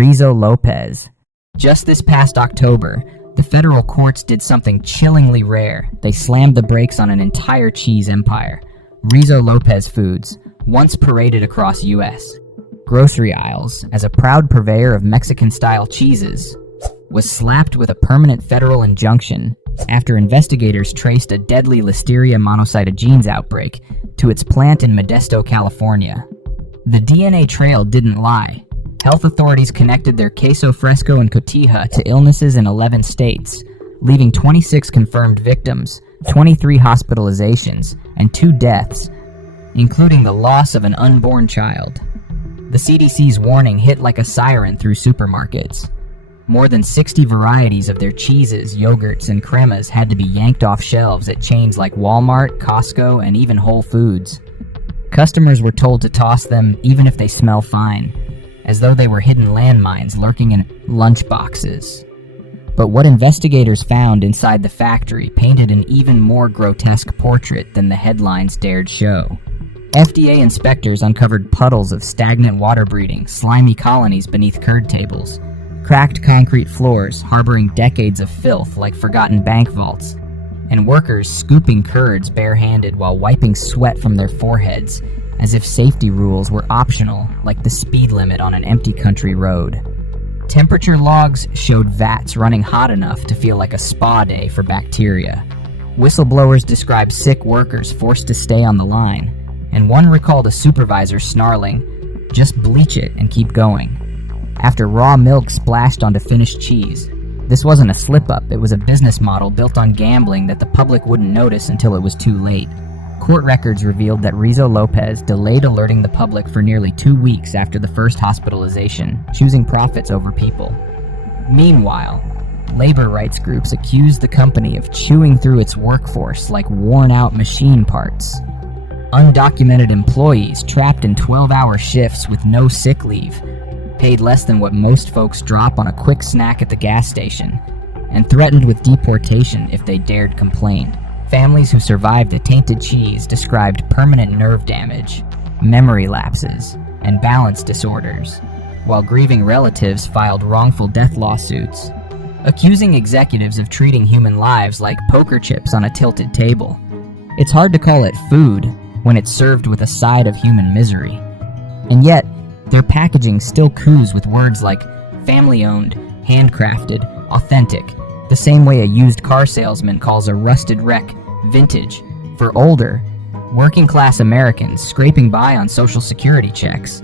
Rizzo Lopez. Just this past October, the federal courts did something chillingly rare. They slammed the brakes on an entire cheese empire. Rizzo Lopez Foods, once paraded across U.S. grocery aisles as a proud purveyor of Mexican-style cheeses, was slapped with a permanent federal injunction after investigators traced a deadly Listeria monocytogenes outbreak to its plant in Modesto, California. The DNA trail didn't lie. Health authorities connected their queso fresco and cotija to illnesses in 11 states, leaving 26 confirmed victims, 23 hospitalizations, and 2 deaths, including the loss of an unborn child. The CDC's warning hit like a siren through supermarkets. More than 60 varieties of their cheeses, yogurts, and cremas had to be yanked off shelves at chains like Walmart, Costco, and even Whole Foods. Customers were told to toss them even if they smell fine, as though they were hidden landmines lurking in lunch boxes. But what investigators found inside the factory painted an even more grotesque portrait than the headlines dared show. FDA inspectors uncovered puddles of stagnant water breeding, slimy colonies beneath curd tables, cracked concrete floors harboring decades of filth like forgotten bank vaults, and workers scooping curds barehanded while wiping sweat from their foreheads as if safety rules were optional, like the speed limit on an empty country road. Temperature logs showed vats running hot enough to feel like a spa day for bacteria. Whistleblowers described sick workers forced to stay on the line, and one recalled a supervisor snarling, "Just bleach it and keep going," after raw milk splashed onto finished cheese. This wasn't a slip-up, it was a business model built on gambling that the public wouldn't notice until it was too late. Court records revealed that Rizzo Lopez delayed alerting the public for nearly 2 weeks after the first hospitalization, choosing profits over people. Meanwhile, labor rights groups accused the company of chewing through its workforce like worn-out machine parts. Undocumented employees trapped in 12-hour shifts with no sick leave, paid less than what most folks drop on a quick snack at the gas station, and threatened with deportation if they dared complain. Families who survived the tainted cheese described permanent nerve damage, memory lapses, and balance disorders, while grieving relatives filed wrongful death lawsuits, accusing executives of treating human lives like poker chips on a tilted table. It's hard to call it food when it's served with a side of human misery. And yet, their packaging still coos with words like family-owned, handcrafted, authentic, the same way a used car salesman calls a rusted wreck vintage for older, working-class Americans scraping by on Social Security checks.